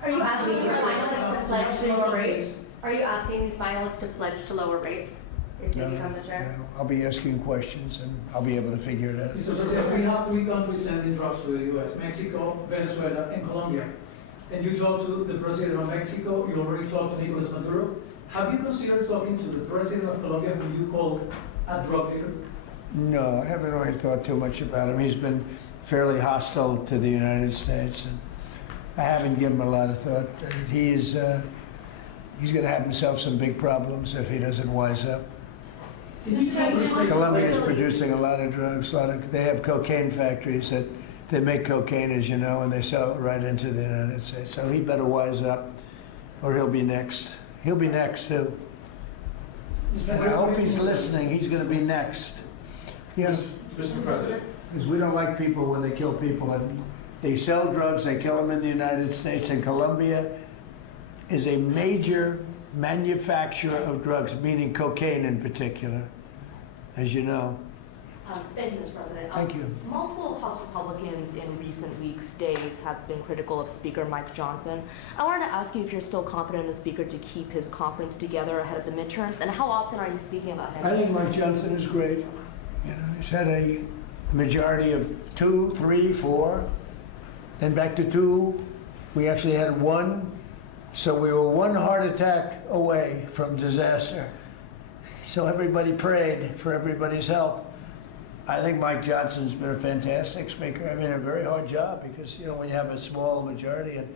Are you asking these finalists to pledge to lower rates? Are you asking these finalists to pledge to lower rates if you become the chair? No, I'll be asking questions and I'll be able to figure it out. Mr. President, we have 3 countries sending drugs to the U.S., Mexico, Venezuela, and Colombia. And you talked to the president of Mexico, you already talked to Nicolas Maduro. Have you considered talking to the president of Colombia, who you call a drug dealer? No, I haven't really thought too much about him. He's been fairly hostile to the United States, and I haven't given him a lot of thought. He's going to have himself some big problems if he doesn't wise up. Did you say this week? Colombia's producing a lot of drugs. They have cocaine factories that they make cocaine, as you know, and they sell it right into the United States. So he better wise up, or he'll be next. He'll be next too. And I hope he's listening. He's going to be next. Yes, Mr. President. because we don't like people when they kill people. And they sell drugs. They kill them in the United States. And Colombia is a major manufacturer of drugs, meaning cocaine in particular, as you know. Thank you, Mr. President. Thank you. Multiple House Republicans in recent weeks, days, have been critical of Speaker Mike Johnson. I wanted to ask you if you're still confident in the Speaker to keep his conference together ahead of the midterms, and how often are you speaking about him? I think Mike Johnson is great. You know, he's had a majority of 2, 3, 4, then back to 2. We actually had 1, so we were 1 heart attack away from disaster. So everybody prayed for everybody's health. I think Mike Johnson's been a fantastic speaker. I mean, a very hard job because, you know, when you have a small majority, and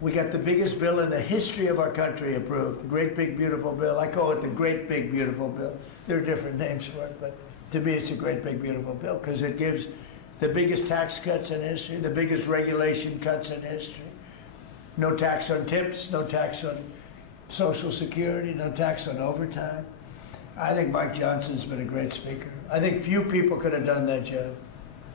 we got the biggest bill in the history of our country approved, the Great Big Beautiful Bill. I call it the Great Big Beautiful Bill. There are different names for it, but to me it's a Great Big Beautiful Bill because it gives the biggest tax cuts in history, the biggest regulation cuts in history. No tax on tips, no tax on Social Security, no tax on overtime. I think Mike Johnson's been a great speaker. I think few people could have done that job.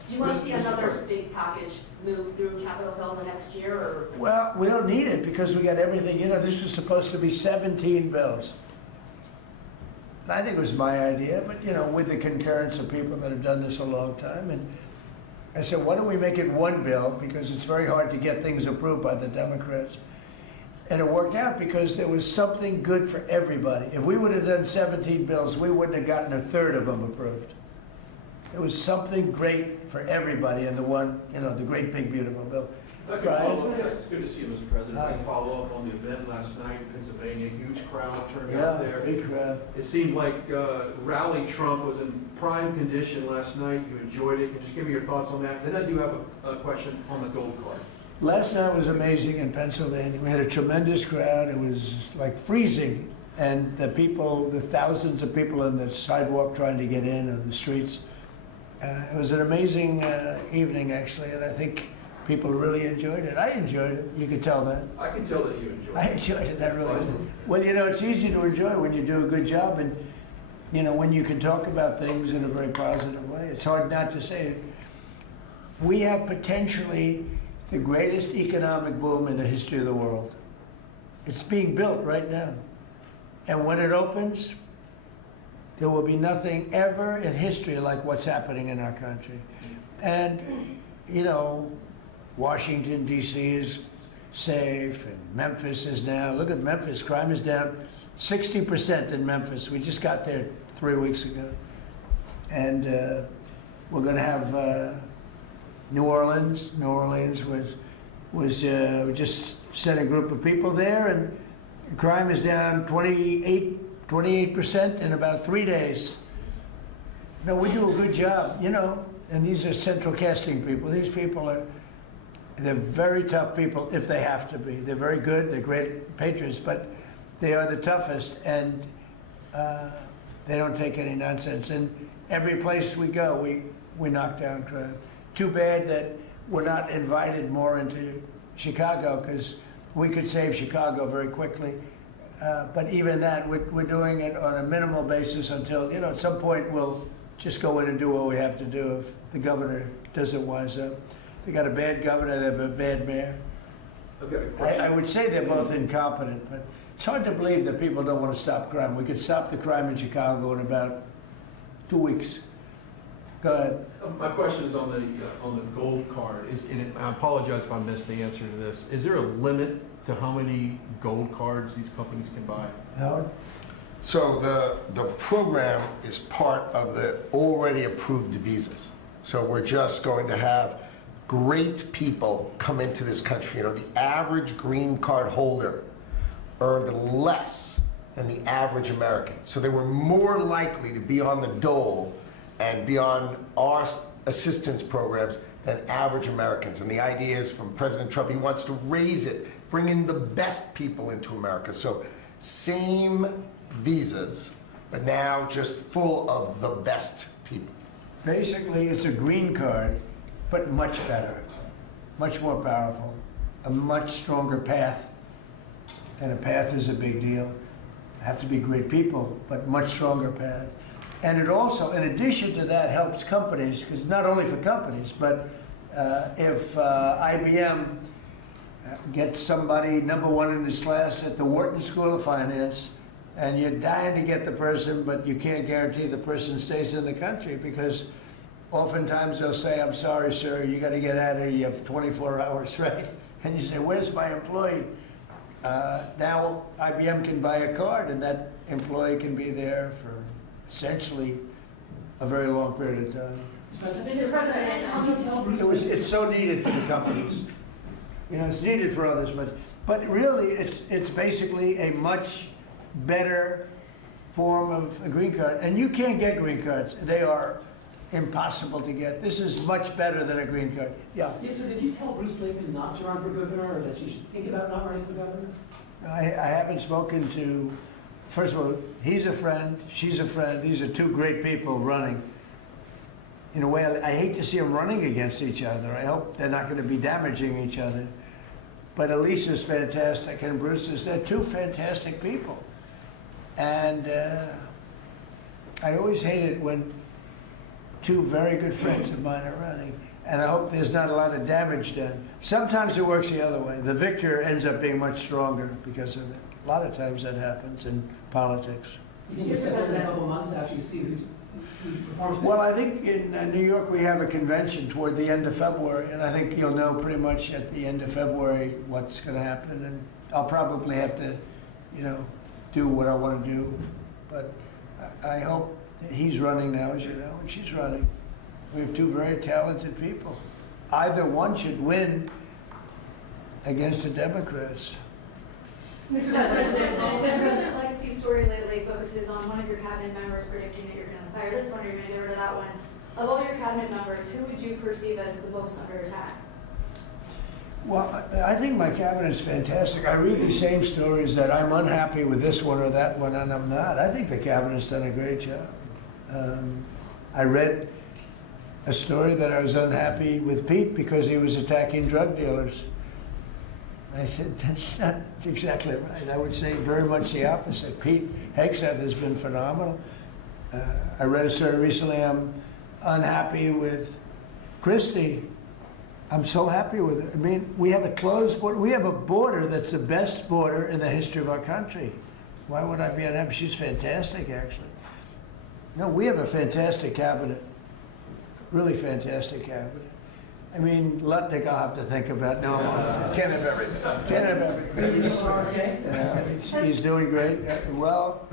Do you want to see another big package move through Capitol Hill in the next year, or? Well, we don't need it because we got everything. You know, this was supposed to be 17 bills. And I think it was my idea, but, you know, with the concurrence of people that have done this a long time. And I said, why don't we make it 1 bill? Because it's very hard to get things approved by the Democrats. And it worked out because there was something good for everybody. If we would have done 17 bills, we wouldn't have gotten 1/3 of them approved. It was something great for everybody in the one, you know, the Great Big Beautiful Bill. If I could follow up, yes, good to see you, Mr. President. I can follow up on the event last night in Pennsylvania. Huge crowd turned out there. Big crowd. It seemed like Rally Trump was in prime condition last night. You enjoyed it. Can you just give me your thoughts on that? Then I do have a question on the gold card. Last night was amazing in Pennsylvania. We had a tremendous crowd. It was like freezing. And the people, the thousands of people on the sidewalk trying to get in, or the streets. It was an amazing evening, actually, and I think people really enjoyed it. I enjoyed it. You could tell that. I can tell that you enjoyed it. I enjoyed it. I really did. Well, you know, it's easy to enjoy when you do a good job, and, you know, when you can talk about things in a very positive way. It's hard not to say it. We have potentially the greatest economic boom in the history of the world. It's being built right now. And when it opens, there will be nothing ever in history like what's happening in our country. And, you know, Washington, D.C. is safe, and Memphis is now. Look at Memphis. Crime is down 60% in Memphis. We just got there 3 weeks ago. And we're going to have New Orleans. New Orleans we just sent a group of people there, and crime is down 28% in about 3 days. No, we do a good job, you know, and these are central casting people. These people they're very tough people if they have to be. They're very good, they're great patriots, but they are the toughest, and they don't take any nonsense. And every place we go, we knock down crime. Too bad that we're not invited more into Chicago, because we could save Chicago very quickly. But even that, we're doing it on a minimal basis until, you know, at some point we'll just go in and do what we have to do if the governor doesn't wise up. They got a bad governor, they have a bad mayor. I would say they're both incompetent, but it's hard to believe that people don't want to stop crime. We could stop the crime in Chicago in about 2 weeks. Go ahead. My question is on the gold card. I apologize if I missed the answer to this. Is there a limit to how many gold cards these companies can buy? Howard? So the program is part of the already approved visas. So we're just going to have great people come into this country. You know, the average green card holder earned less than the average American. So they were more likely to be on the dole and be on our assistance programs than average Americans. And the idea is from President Trump, he wants to raise it, bring in the best people into America. So same visas, but now just full of the best people. Basically, it's a green card, but much better, much more powerful, a much stronger path. And a path is a big deal. Have to be great people, but much stronger path. And it also, in addition to that, helps companies, because not only for companies, but if IBM gets somebody #1 in his class at the Wharton School of Finance, and you're dying to get the person, but you can't guarantee the person stays in the country, because oftentimes they'll say, I'm sorry, sir, you got to get out of here, you have 24 hours, right? And you say, where's my employee? Now IBM can buy a card, and that employee can be there for essentially a very long period of time. Mr. President, It's so needed for the companies. You know, it's needed for others, but really it's basically a much better form of a green card. And you can't get green cards. They are impossible to get. This is much better than a green card. Yeah. Yes, sir, did you tell Bruce Blakeman not to run for governor, or that she should think about not running for governor? I haven't spoken to, first of all, he's a friend, she's a friend. These are two great people running. In a way, I hate to see them running against each other. I hope they're not going to be damaging each other. But Elisa's fantastic and Bruce is, they're two fantastic people. And I always hate it when two very good friends of mine are running. And I hope there's not a lot of damage done. Sometimes it works the other way. The victor ends up being much stronger because of it. A lot of times that happens in politics. You think you step up in a couple months after you see who performs? Well, I think in New York we have a convention toward the end of February, and I think you'll know pretty much at the end of February what's going to happen. And I'll probably have to, you know, do what I want to do. But I hope that he's running now, as you know, and she's running. We have two very talented people. Either one should win against the Democrats. Mr. President, legacy story lately focuses on one of your cabinet members predicting that you're going to fire this one, or you're going to get rid of that one. Of all your cabinet members, who would you perceive as the most under attack? Well, I think my cabinet is fantastic. I read the same stories that I'm unhappy with this one or that one, and I'm not. I think the cabinet's done a great job. I read a story that I was unhappy with Pete because he was attacking drug dealers. I said, that's not exactly right. I would say very much the opposite. Pete Hegseth has been phenomenal. I read a story recently, I'm unhappy with Christie. I'm so happy with it. I mean, we have a closed border. We have a border that's the best border in the history of our country. Why would I be unhappy? She's fantastic, actually. No, we have a fantastic cabinet. Really fantastic cabinet. I mean, Lutnick I'll have to think about. No, Can't have everything. can't have everything. He's doing great. Well,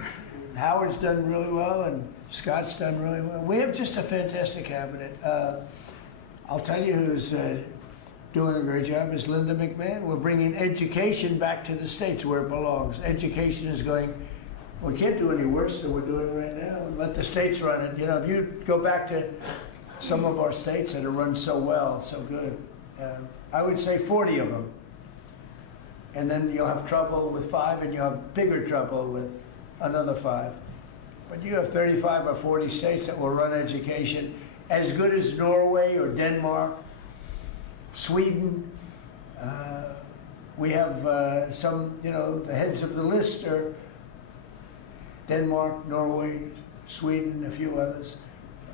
Howard's done really well, and Scott's done really well. We have just a fantastic cabinet. I'll tell you who's doing a great job is Linda McMahon. We're bringing education back to the states where it belongs. Education is going, we can't do any worse than we're doing right now. Let the states run it. You know, if you go back to some of our states that are run so well, so good, I would say 40 of them. And then you'll have trouble with 5, and you'll have bigger trouble with another 5. But you have 35 or 40 states that will run education as good as Norway or Denmark, Sweden. We have some, you know, the heads of the list are Denmark, Norway, Sweden, a few others.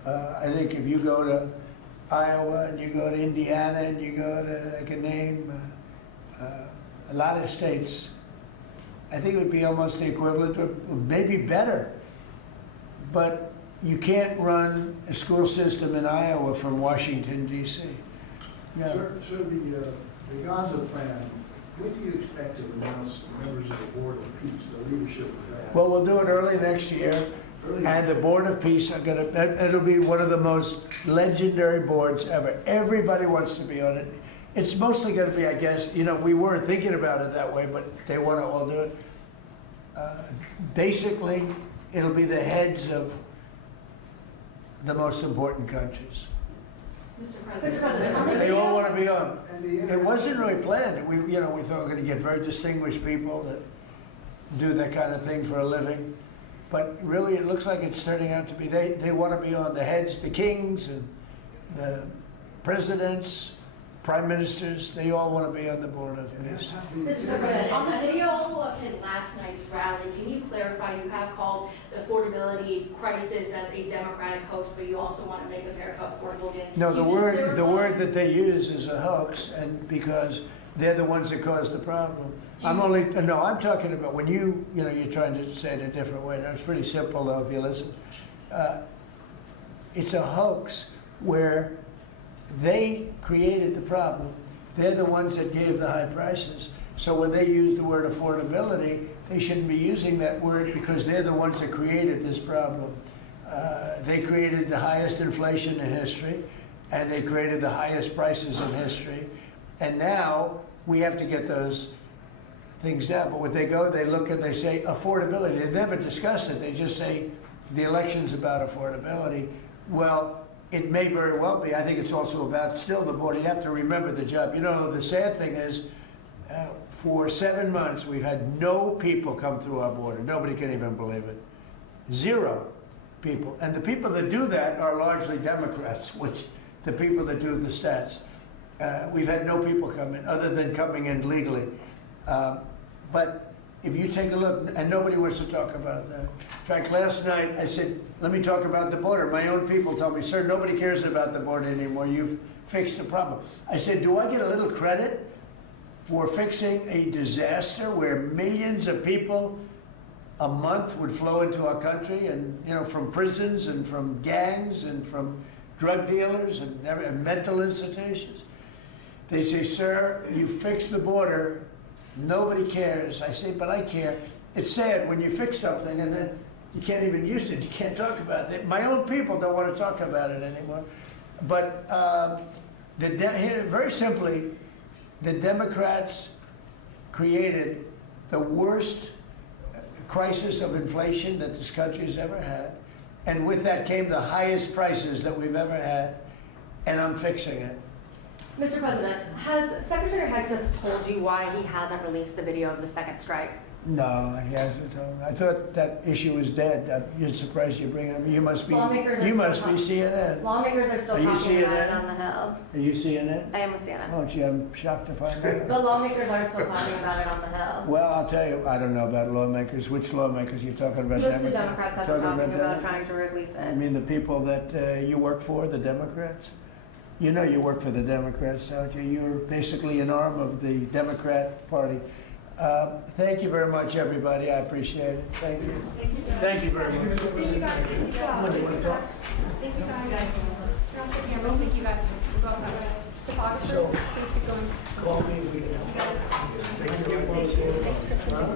I think if you go to Iowa and you go to Indiana and you go to, I can name a lot of states, I think it would be almost the equivalent to, maybe better. But you can't run a school system in Iowa from Washington, D.C. Yeah. Sir, the Gaza plan, when do you expect to announce members of the Board of Peace, the leadership of that? Well, we'll do it early next year. And the Board of Peace are going to, it'll be one of the most legendary boards ever. Everybody wants to be on it. It's mostly going to be, I guess, you know, we weren't thinking about it that way, but they want to all do it. Basically, it'll be the heads of the most important countries. Mr. President, They all want to be on. It wasn't really planned. We, you know, we thought we were going to get very distinguished people that do that kind of thing for a living. But really, it looks like it's turning out to be, they want to be on the heads, the kings and the presidents, prime ministers, they all want to be on the board of this. Mr. President, on the video up to last night's rally, can you clarify, you have called the affordability crisis as a Democratic hoax, but you also want to make America affordable again? No, Can the you just word clarify? that they use is a hoax, and because they're the ones that caused the problem. I'm talking about when you're trying to say it a different way. Now, it's pretty simple though, if you listen. It's a hoax where they created the problem. They're the ones that gave the high prices. So when they use the word affordability, they shouldn't be using that word because they're the ones that created this problem. They created the highest inflation in history, and they created the highest prices in history. And now we have to get those things down. But when they go, they look and they say affordability. They never discuss it. They just say the election's about affordability. Well, it may very well be. I think it's also about still the board. You have to remember the job. You know, the sad thing is, for 7 months, we've had no people come through our border. Nobody can even believe it. 0 people. And the people that do that are largely Democrats, which the people that do the stats. We've had no people come in, other than coming in legally. But if you take a look, and nobody wants to talk about that. In fact, last night I said, let me talk about the border. My own people told me, sir, nobody cares about the border anymore. You've fixed the problem. I said, do I get a little credit for fixing a disaster where millions of people a month would flow into our country, and from prisons and from gangs and from drug dealers and mental institutions? They say, sir, you fixed the border. Nobody cares. I say, but I care. It's sad when you fix something and then you can't even use it. You can't talk about it. My own people don't want to talk about it anymore. But very simply, the Democrats created the worst crisis of inflation that this country has ever had. And with that came the highest prices that we've ever had. And I'm fixing it. Mr. President, has Secretary Hegseth told you why he hasn't released the video of the second strike? No, he hasn't told me. I thought that issue was dead. You're surprised you bring it up. You must be CNN. Lawmakers are still Are you talking about CNN? it on the Hill. Are you CNN? I am with CNN. Oh, gee, I'm shocked to find out. But lawmakers are still talking about it on the Hill. Well, I'll tell you, I don't know about lawmakers. Which lawmakers you're talking about? Most of the Democrats have been talking about trying to release I it. mean, the people that you work for, the Democrats? You know you work for the Democrats, don't you? You're basically an arm of the Democrat Party. Thank you very much, everybody. I appreciate it. Thank you. Thank you very much. Thank you guys. Good job. You want to talk? Thank you guys. Drop the cameras. Thank you guys. Photographers, please keep going. Call me if we can help. You guys. Thank you. Thanks, Kristen.